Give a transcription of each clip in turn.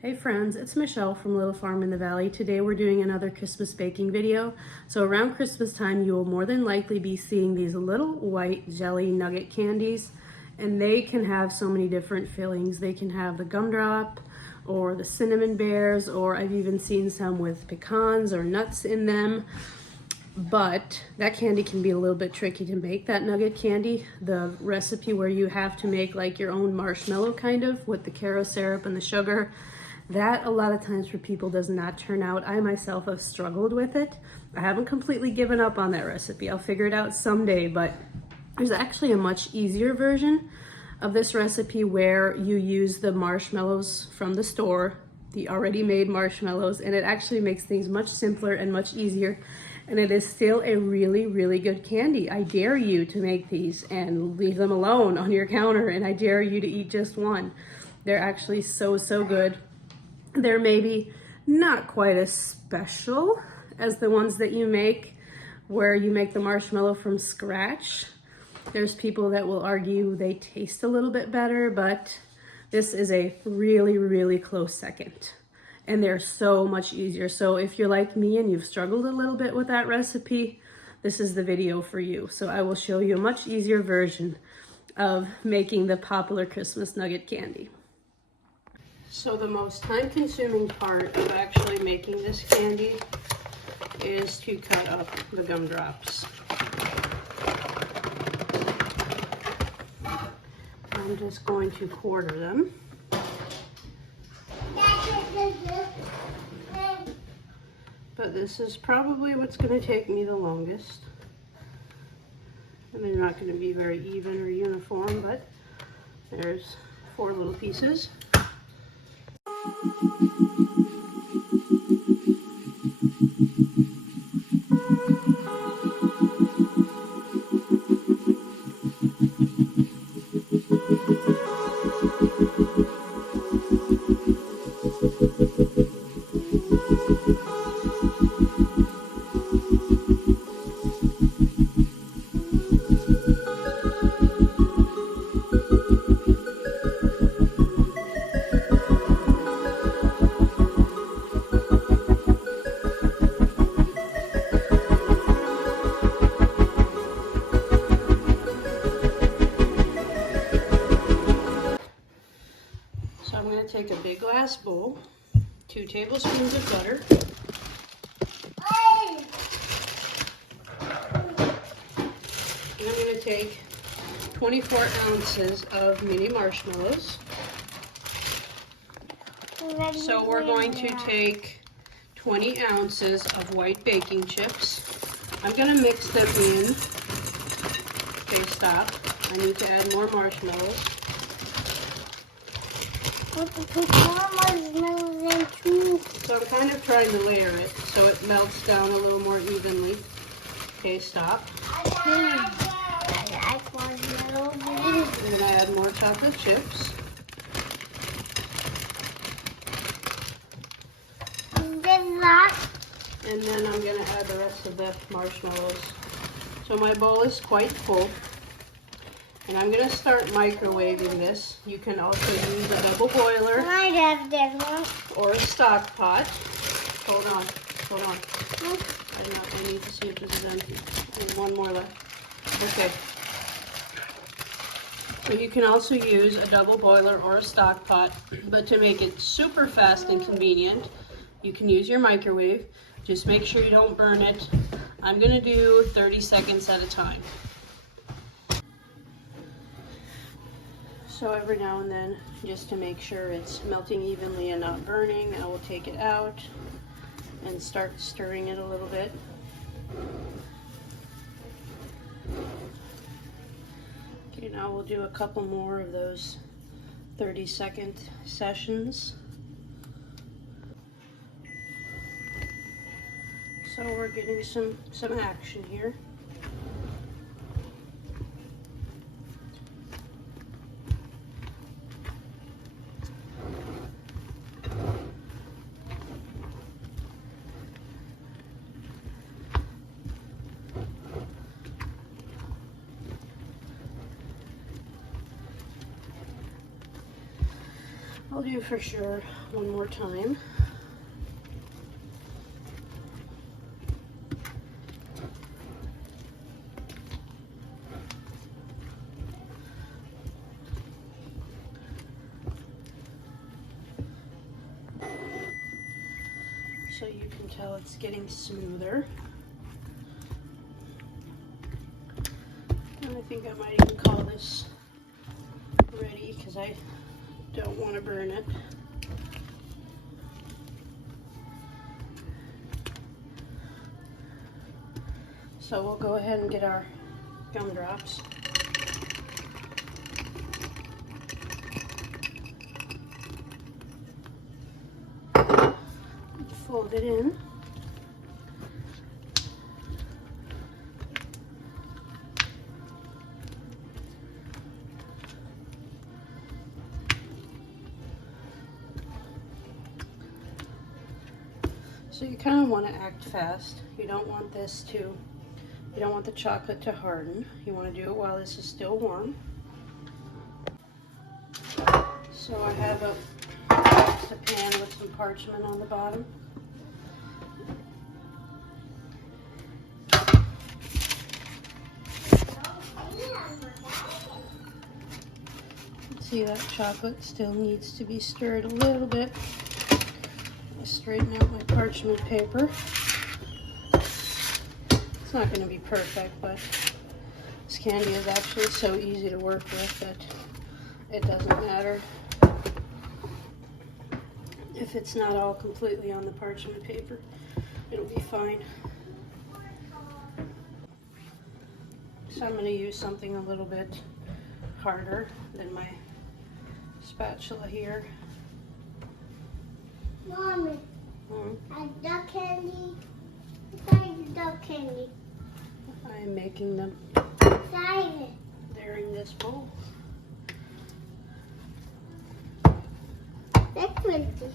Hey friends, it's Michelle from Little Farm in the Valley. Today we're doing another Christmas baking video. So around Christmas time, you will more than likely be seeing these little white jelly nugget candies, and they can have so many different fillings. They can have the gumdrop or the cinnamon bears, or I've even seen some with pecans or nuts in them. But that candy can be a little bit tricky to make, that nugget candy. The recipe where you have to make like your own marshmallow kind of with the Caro syrup and the sugar, that a lot of times for people does not turn out. I myself have struggled with it. I haven't completely given up on that recipe. I'll figure it out someday, but there's actually a much easier version of this recipe where you use the marshmallows from the store, the already made marshmallows, and it actually makes things much simpler and much easier. And it is still a really, really good candy. I dare you to make these and leave them alone on your counter, and I dare you to eat just one. They're actually so, so good. They're maybe not quite as special as the ones that you make where you make the marshmallow from scratch. There's people that will argue they taste a little bit better, but this is a really, really close second. And they're so much easier. So if you're like me and you've struggled a little bit with that recipe, this is the video for you. So I will show you a much easier version of making the popular Christmas nugget candy. So the most time-consuming part of actually making this candy is to cut up the gumdrops. I'm just going to quarter them. But this is probably what's going to take me the longest. And they're not going to be very even or uniform, but there's 4 little pieces. Take a big glass bowl, 2 tablespoons of butter, and I'm going to take 24 ounces of mini marshmallows. So we're going to take 20 ounces of white baking chips. I'm going to mix them in. Okay, stop. I need to add more marshmallows. Put more marshmallows in too. So I'm kind of trying to layer it so it melts down a little more evenly. Okay, stop. I like marshmallows. I'm going to add more chocolate chips. And then I'm going to add the rest of the marshmallows. So my bowl is quite full. And I'm going to start microwaving this. You can also use a double boiler I have this one. or a stock pot. Hold on. I need to see if this is empty. And one more left. Okay. So you can also use a double boiler or a stock pot, but to make it super fast and convenient, you can use your microwave. Just make sure you don't burn it. I'm going to do 30 seconds at a time. So every now and then, just to make sure it's melting evenly and not burning, I will take it out and start stirring it a little bit. Okay, now we'll do a couple more of those 30-second sessions. So we're getting some action here. I'll do for sure one more time. So you can tell it's getting smoother. And I think I might even call this ready because I don't want to burn it. So we'll go ahead and get our gumdrops. Fold it in. So you kind of want to act fast. You don't want the chocolate to harden. You want to do it while this is still warm. So I have a pan with some parchment on the bottom. See, that chocolate still needs to be stirred a little bit. I straighten out my parchment paper. It's not going to be perfect, but this candy is actually so easy to work with that it doesn't matter if it's not all completely on the parchment paper. It'll be fine. So I'm going to use something a little bit harder than my spatula here. Mommy, Hmm? duck candy. Inside duck candy. I'm making them. Inside it. They're in this bowl. That's what it is.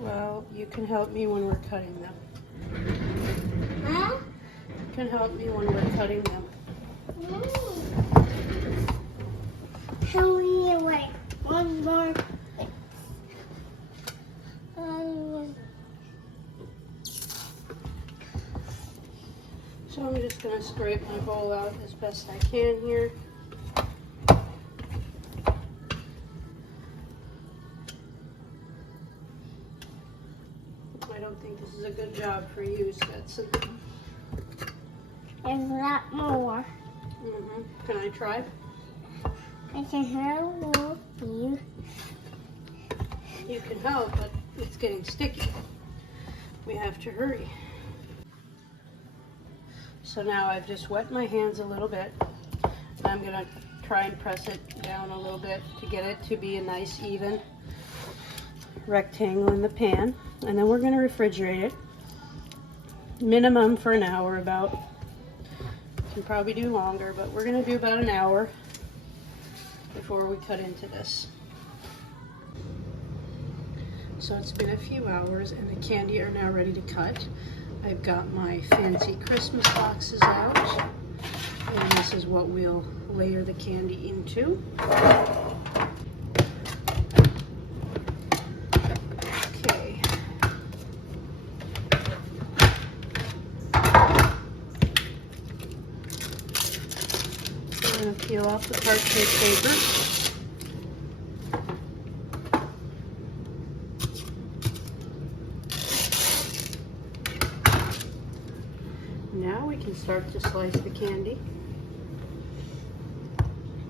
Well, you can help me when we're cutting them. Huh? You can help me when we're cutting them. Show me like one more. So I'm just going to scrape my bowl out as best I can here. I don't think this is a good job for you, Stetson. There's a lot more. Can I try? I can help you. You can help, but it's getting sticky. We have to hurry. So now I've just wet my hands a little bit. And I'm going to try and press it down a little bit to get it to be a nice even rectangle in the pan. And then we're going to refrigerate it minimum for an hour about. can probably do longer, but we're gonna do about an hour before we cut into this. So it's been a few hours and the candy are now ready to cut. I've got my fancy Christmas boxes out, and this is what we'll layer the candy into. Okay. I'm going to peel off the parchment paper. Now we can start to slice the candy.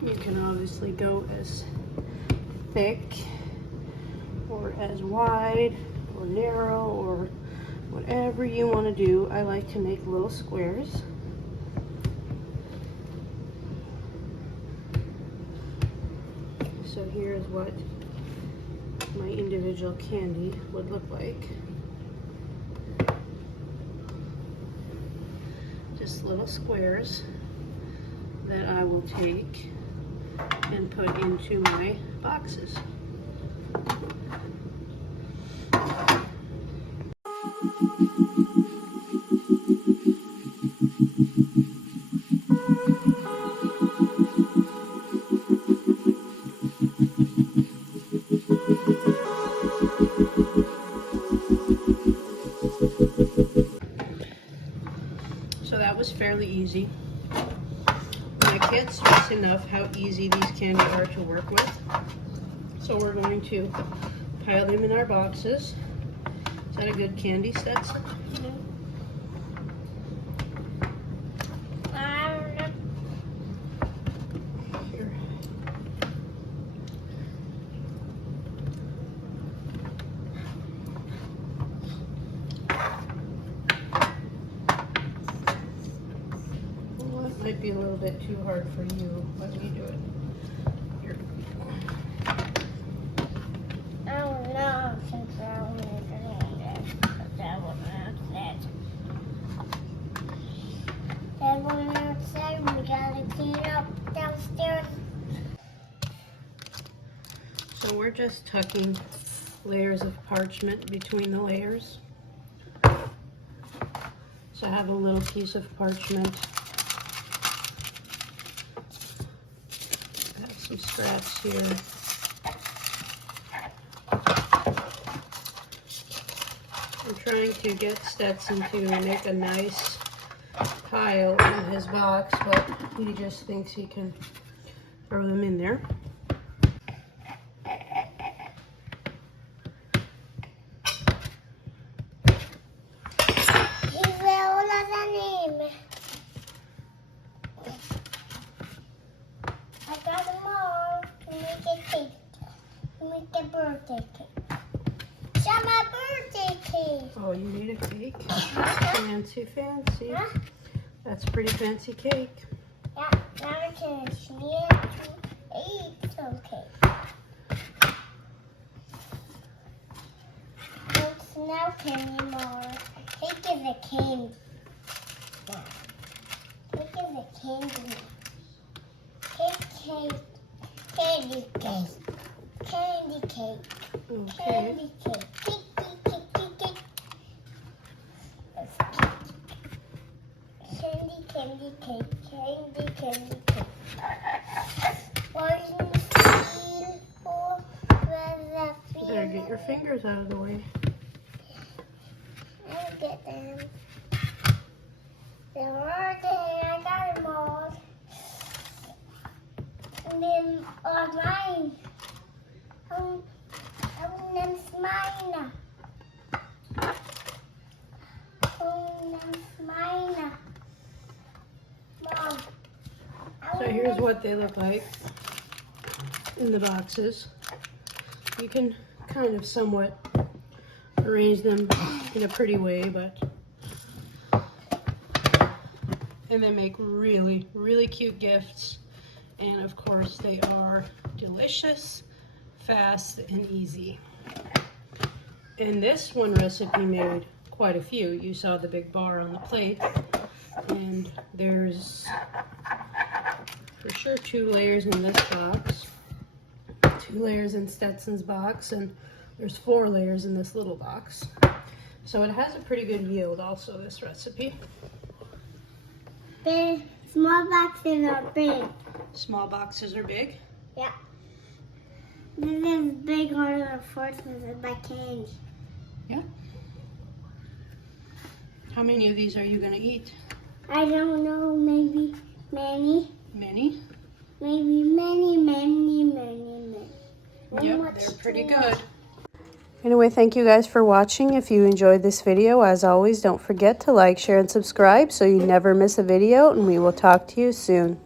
You can obviously go as thick or as wide or narrow or whatever you want to do. I like to make little squares. So here's what my individual candy would look like. Just little squares that I will take and put into my boxes. So that was fairly easy. I can't stress enough how easy these candy are to work with. So we're going to pile them in our boxes. Is that a good candy, Stetson? Here. Well, that might be a little bit too hard for you. Let me do it. Here. I don't know since I only doing this, but that one outside. That one outside, we gotta clean up downstairs. So we're just tucking layers of parchment between the layers. So I have a little piece of parchment. I have some scraps here. I'm trying to get Stetson to make a nice pile in his box, but he just thinks he can throw them in there. I got them all to make a cake. To make a birthday cake. It's my birthday cake. Oh, you need a cake? Fancy, fancy. Huh? That's a pretty fancy cake. Yeah, now I can smear to eat some cake. Don't smell anymore. Cake is a candy. Yeah. Cake is a candy. Cake, candy cake. Candy cake. Okay. Candy cake. Cake, cake, cake, cake, cake. That's cake. Candy, candy cake. Candy, candy cake. Orange steel for the You better get your fingers out of the way. I'll get them. They're all there. I got them all. And then mine. That's mine. That's mine. Mom. So here's what they look like in the boxes. You can kind of somewhat arrange them in a pretty way, but and they make really, really cute gifts. And of course they are delicious, fast, and easy. And this one recipe made quite a few. You saw the big bar on the plate. And there's for sure 2 layers in this box, 2 layers in Stetson's box, and there's 4 layers in this little box. So it has a pretty good yield also, this recipe. Big, small boxes are big. Small boxes are big. Yeah. This is big on the fortune by candy. Yeah. How many of these are you going to eat? I don't know, maybe many. Many? Maybe many. Yep, they're pretty good. Anyway, thank you guys for watching. If you enjoyed this video, as always, don't forget to like, share, and subscribe so you never miss a video, and we will talk to you soon.